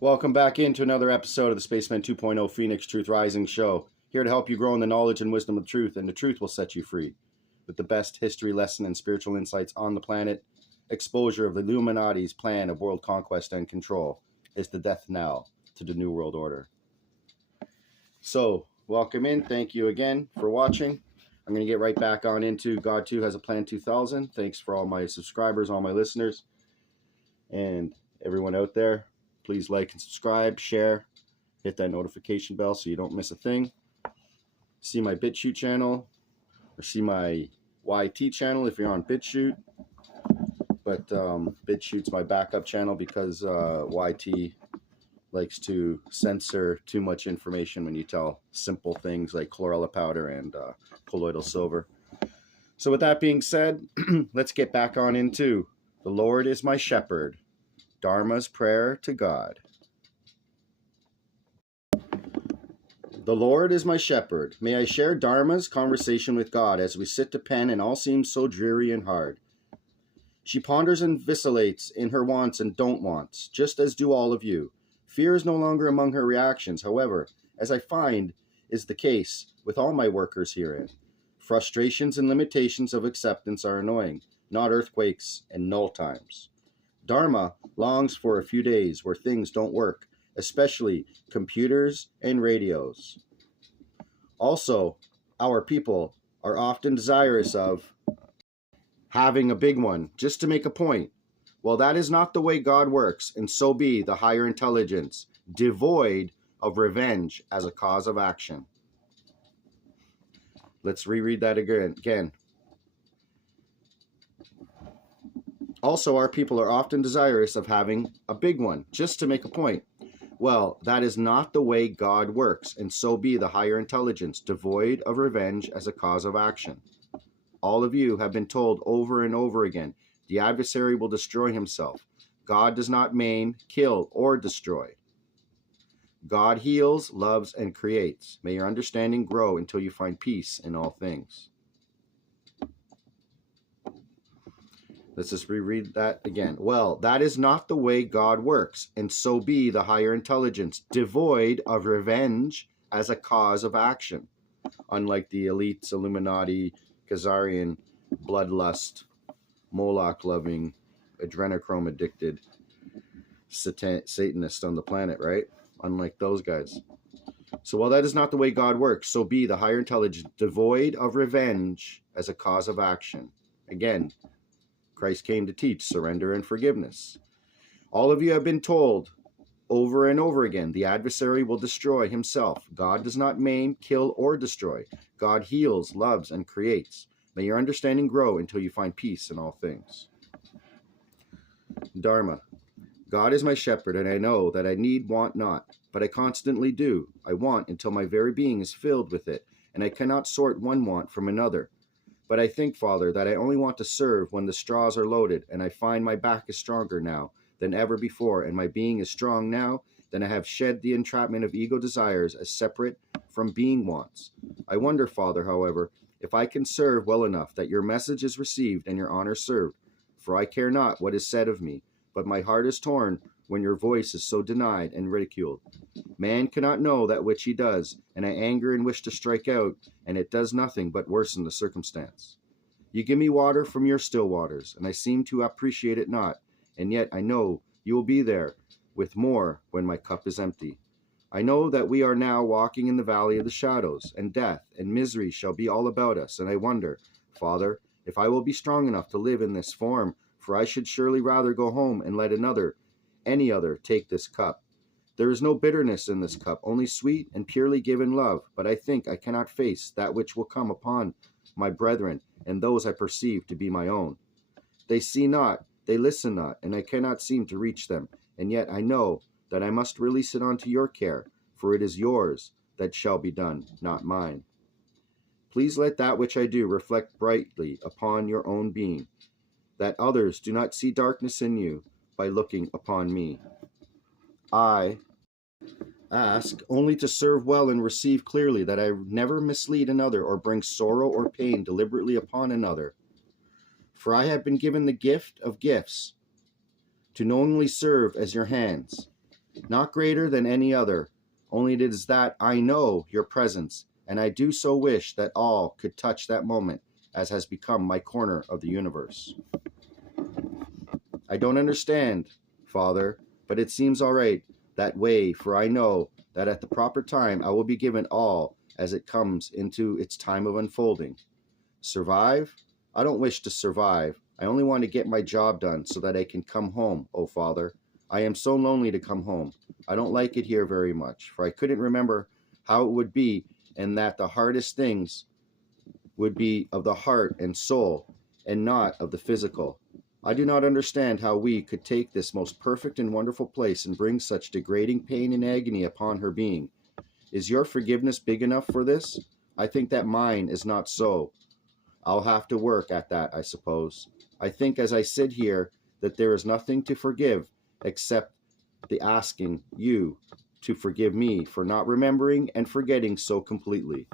Welcome back into another episode of the Spaceman 2.0 Phoenix Truth Rising Show. Here to help you grow in the knowledge and wisdom of truth, and the truth will set you free. With the best history lesson and spiritual insights on the planet, exposure of the Illuminati's plan of world conquest and control is the death knell to the New World Order. So, welcome in. Thank you again for watching. I'm going to get right back on into God 2 Has a Plan 2000. Thanks for all my subscribers, all my listeners, and everyone out there. Please like and subscribe, share, hit that notification bell so you don't miss a thing. See my Bitchute channel, or see my YT channel if you're on Bitchute. But Bitchute's my backup channel because YT likes to censor too much information when you tell simple things like chlorella powder and colloidal silver. So with that being said, let's get back on into The Lord is My Shepherd. Dharma's Prayer to God. The Lord is my shepherd. May I share Dharma's conversation with God as we sit to pen and all seems so dreary and hard. She ponders and vacillates in her wants and don't wants, just as do all of you. Fear is no longer among her reactions, however, as I find is the case with all my workers herein. Frustrations and limitations of acceptance are annoying, not earthquakes and null times. Dharma longs for a few days where things don't work, especially computers and radios. Also, our people are often desirous of having a big one, just to make a point. Well, that is not the way God works, and so be the higher intelligence, devoid of revenge as a cause of action. Let's reread that again. Also, our people are often desirous of having a big one, just to make a point. Well, that is not the way God works, and so be the higher intelligence, devoid of revenge as a cause of action. All of you have been told over and over again, the adversary will destroy himself. God does not maim, kill, or destroy. God heals, loves, and creates. May your understanding grow until you find peace in all things. Let's just reread that again. Well, that is not the way God works, and so be the higher intelligence, devoid of revenge as a cause of action. Unlike the elites, Illuminati, Khazarian, bloodlust, Moloch-loving, adrenochrome-addicted Satanists on the planet, right? Unlike those guys. So while that is not the way God works, so be the higher intelligence, devoid of revenge as a cause of action. Again, Christ came to teach surrender and forgiveness. All of you have been told over and over again, the adversary will destroy himself. God does not maim, kill, or destroy. God heals, loves, and creates. May your understanding grow until you find peace in all things. Dharma. God is my shepherd, and I know that I need want not, but I constantly do. I want until my very being is filled with it, and I cannot sort one want from another. But I think, Father, that I only want to serve when the straws are loaded, and I find my back is stronger now than ever before, and my being is strong now than I have shed the entrapment of ego desires as separate from being wants. I wonder, Father, however, if I can serve well enough that your message is received and your honor served, for I care not what is said of me, but my heart is torn when your voice is so denied and ridiculed. Man cannot know that which he does, and I anger and wish to strike out, and it does nothing but worsen the circumstance. You give me water from your still waters, and I seem to appreciate it not, and yet I know you will be there with more when my cup is empty. I know that we are now walking in the valley of the shadows, and death and misery shall be all about us, and I wonder, Father, if I will be strong enough to live in this form, for I should surely rather go home and let any other, take this cup. There is no bitterness in this cup, only sweet and purely given love, but I think I cannot face that which will come upon my brethren and those I perceive to be my own. They see not, they listen not, and I cannot seem to reach them, and yet I know that I must release it unto your care, for it is yours that shall be done, not mine. Please let that which I do reflect brightly upon your own being, that others do not see darkness in you by looking upon me. I ask only to serve well and receive clearly, that I never mislead another or bring sorrow or pain deliberately upon another. For I have been given the gift of gifts, to knowingly serve as your hands, not greater than any other, only it is that I know your presence, and I do so wish that all could touch that moment, as has become my corner of the universe. I don't understand, Father, but it seems all right that way, for I know that at the proper time I will be given all as it comes into its time of unfolding. Survive? I don't wish to survive. I only want to get my job done so that I can come home, oh Father. I am so lonely to come home. I don't like it here very much, for I couldn't remember how it would be, and that the hardest things would be of the heart and soul, and not of the physical. I do not understand how we could take this most perfect and wonderful place and bring such degrading pain and agony upon her being. Is your forgiveness big enough for this? I think that mine is not so. I'll have to work at that, I suppose. I think as I sit here that there is nothing to forgive except the asking you to forgive me for not remembering and forgetting so completely.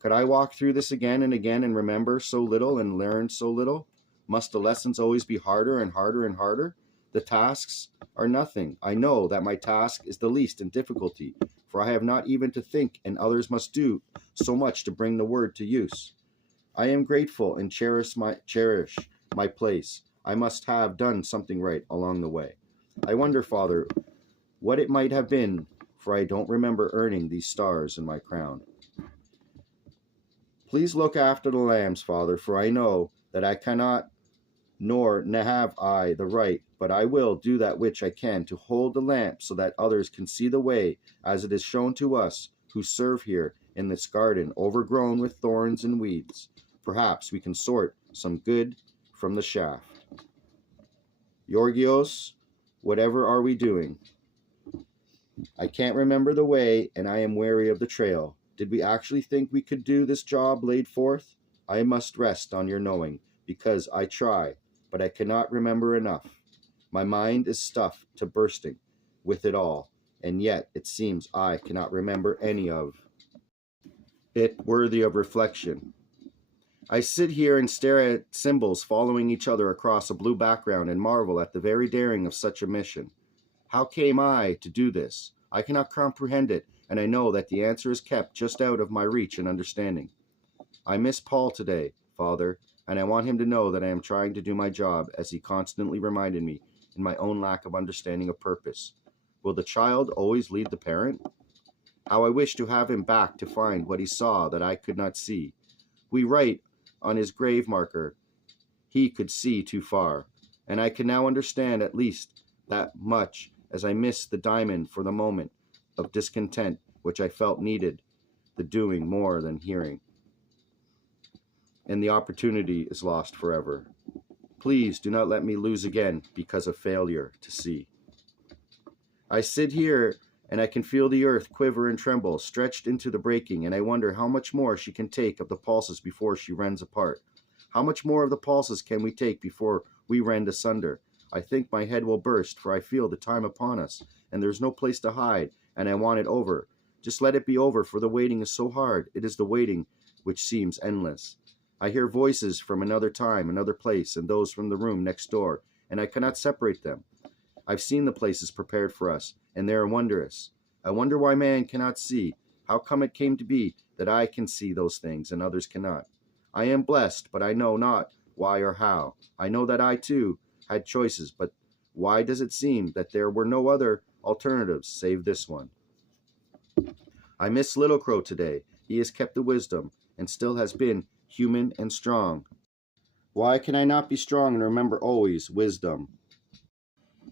Could I walk through this again and again and remember so little and learn so little? Must the lessons always be harder and harder and harder? The tasks are nothing. I know that my task is the least in difficulty, for I have not even to think, and others must do so much to bring the word to use. I am grateful and cherish my place. I must have done something right along the way. I wonder, Father, what it might have been, for I don't remember earning these stars in my crown. Please look after the lambs, Father, for I know that I cannot, nor have I the right, but I will do that which I can to hold the lamp so that others can see the way as it is shown to us who serve here in this garden overgrown with thorns and weeds. Perhaps we can sort some good from the shaft. Yorgios, whatever are we doing? I can't remember the way, and I am weary of the trail. Did we actually think we could do this job laid forth? I must rest on your knowing, because I try, but I cannot remember enough. My mind is stuffed to bursting with it all, and yet it seems I cannot remember any of it worthy of reflection. I sit here and stare at symbols following each other across a blue background and marvel at the very daring of such a mission. How came I to do this? I cannot comprehend it, and I know that the answer is kept just out of my reach and understanding. I miss Paul today, Father, and I want him to know that I am trying to do my job, as he constantly reminded me in my own lack of understanding of purpose. Will the child always lead the parent? How I wish to have him back to find what he saw that I could not see. We write on his grave marker, he could see too far, and I can now understand at least that much, as I miss the diamond for the moment of discontent which I felt needed the doing more than hearing. And the opportunity is lost forever. Please do not let me lose again because of failure to see. I sit here and I can feel the earth quiver and tremble, stretched into the breaking, and I wonder how much more she can take of the pulses before she rends apart. How much more of the pulses can we take before we rend asunder? I think my head will burst, for I feel the time upon us, and there's no place to hide, and I want it over. Just let it be over, for the waiting is so hard. It is the waiting which seems endless. I hear voices from another time, another place, and those from the room next door, and I cannot separate them. I've seen the places prepared for us, and they are wondrous. I wonder why man cannot see. How come it came to be that I can see those things and others cannot? I am blessed, but I know not why or how. I know that I, too, had choices, but why does it seem that there were no other alternatives save this one? I miss Little Crow today. He has kept the wisdom, and still has been human and strong. Why can I not be strong and remember always wisdom?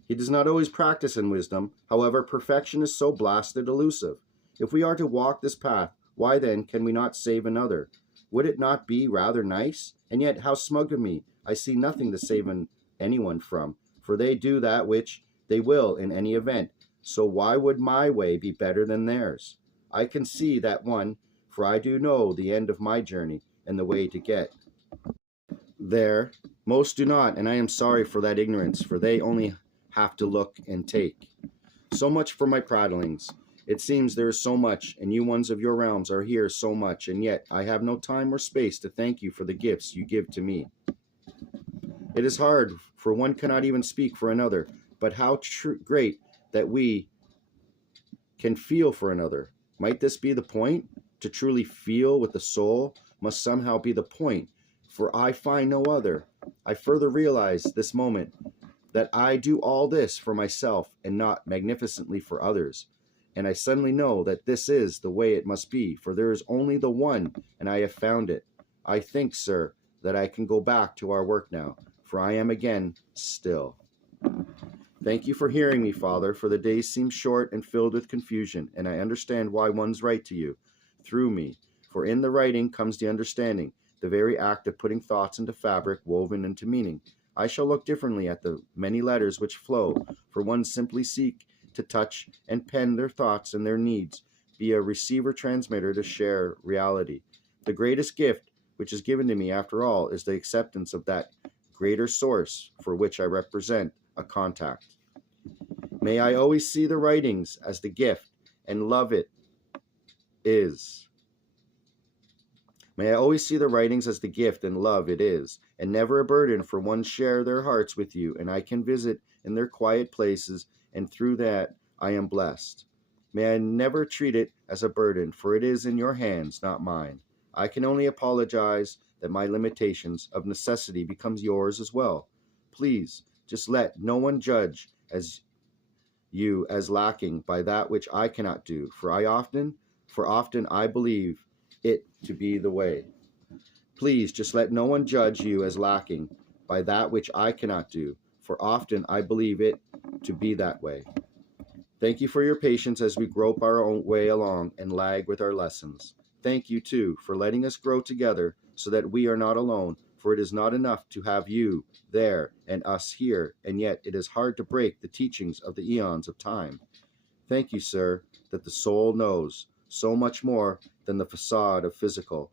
He does not always practice in wisdom. However, perfection is so blasted elusive. If we are to walk this path, why then can we not save another? Would it not be rather nice? And yet, how smug of me. I see nothing to save anyone from, for they do that which they will in any event. So why would my way be better than theirs? I can see that one, for I do know the end of my journey and the way to get there. Most do not, and I am sorry for that ignorance, for they only have to look and take. So much for my prattlings. It seems there is so much, and you ones of your realms are here so much, and yet I have no time or space to thank you for the gifts you give to me. It is hard, for one cannot even speak for another, but how great that we can feel for another. Might this be the point? To truly feel with the soul must somehow be the point, for I find no other. I further realize this moment that I do all this for myself and not magnificently for others. And I suddenly know that this is the way it must be, for there is only the one, and I have found it. I think, sir, that I can go back to our work now, for I am again still. Thank you for hearing me, Father, for the days seem short and filled with confusion, and I understand why ones write to you, through me. For in the writing comes the understanding, the very act of putting thoughts into fabric woven into meaning. I shall look differently at the many letters which flow, for one simply seek to touch and pen their thoughts and their needs, be a receiver-transmitter to share reality. The greatest gift which is given to me, after all, is the acceptance of that greater source for which I represent a contact. May I always see the writings as the gift and love it is. May I always see the writings as the gift and love it is, and never a burden, for one share their hearts with you, and I can visit in their quiet places, and through that I am blessed. May I never treat it as a burden, for it is in your hands, not mine. I can only apologize that my limitations of necessity becomes yours as well. Please, just let no one judge you as lacking by that which I cannot do, for often I believe it to be the way. Please, just let no one judge you as lacking by that which I cannot do, for often I believe it to be that way. Thank you for your patience as we grope our own way along and lag with our lessons. Thank you, too, for letting us grow together so that we are not alone, for it is not enough to have you there and us here, and yet it is hard to break the teachings of the eons of time. Thank you, sir, that the soul knows so much more than the facade of physical,